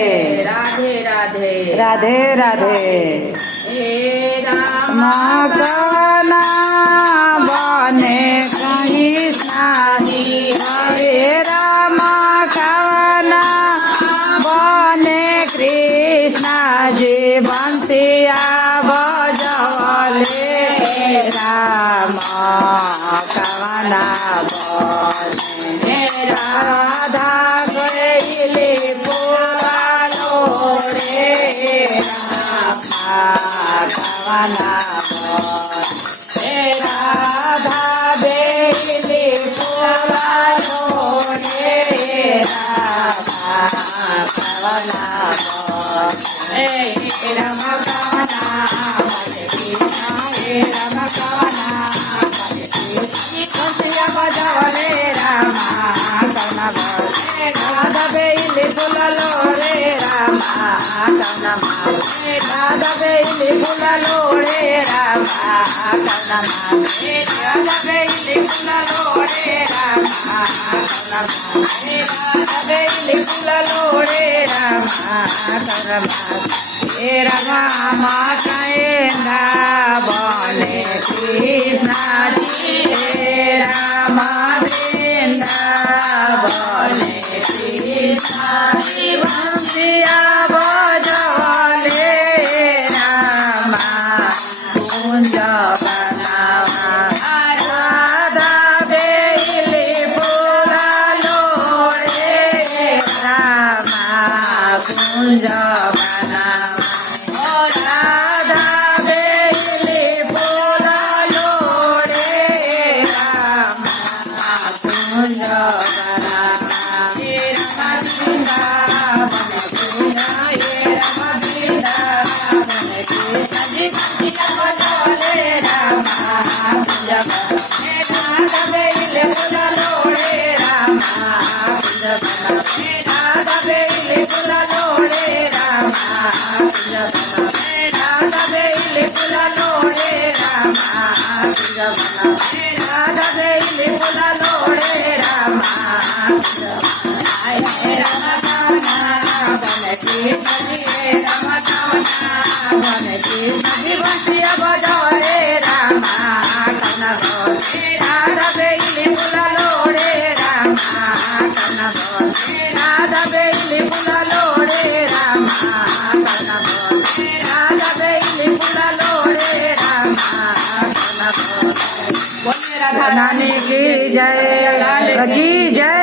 राधे राधे राधे राधे हे राम कवना बने कहीं नाही हरे राम कवना बने कृष्ण जी बंसिया बजवले राम कवना बने राधा गईली पुरानो रे कवना राधा बेली पुरानो रे कवना राम कवना राम कवना बजवले राम कवना राधा बेली पुरानो रे राम कवना राधा बेली पुरानो रे राम कवना राधा बेली पुरानो रे राम कवना राधा बेली पुरानो रे राम कवना हे राम कहेंदा बने कृष्ण हे राम वृंदा बने कृष्ण बंसिया बजवले राम कुंज बनावा राधा बेली पुरानो रे राम कुंज बनावा राधा बेली पुरानो रे राम कुंज बनावा हे राम कृष्ण जी बजवले राम राधा बेली पुरानो रे राम राधा बेली पुरानो रे राम राधा बेली पुरानो रे राम राधा बेली पुरानो रे राम बने कृष्ण जी राम कवना बने कृष्ण जी बंसिया बजवले राम कवना राधा बेली पुरानो रे राम कवना राधा बेली पुरानो रे राम कवना राधा बेली पुरानो रे राम कवना बोले राधा रानी की जय की जय।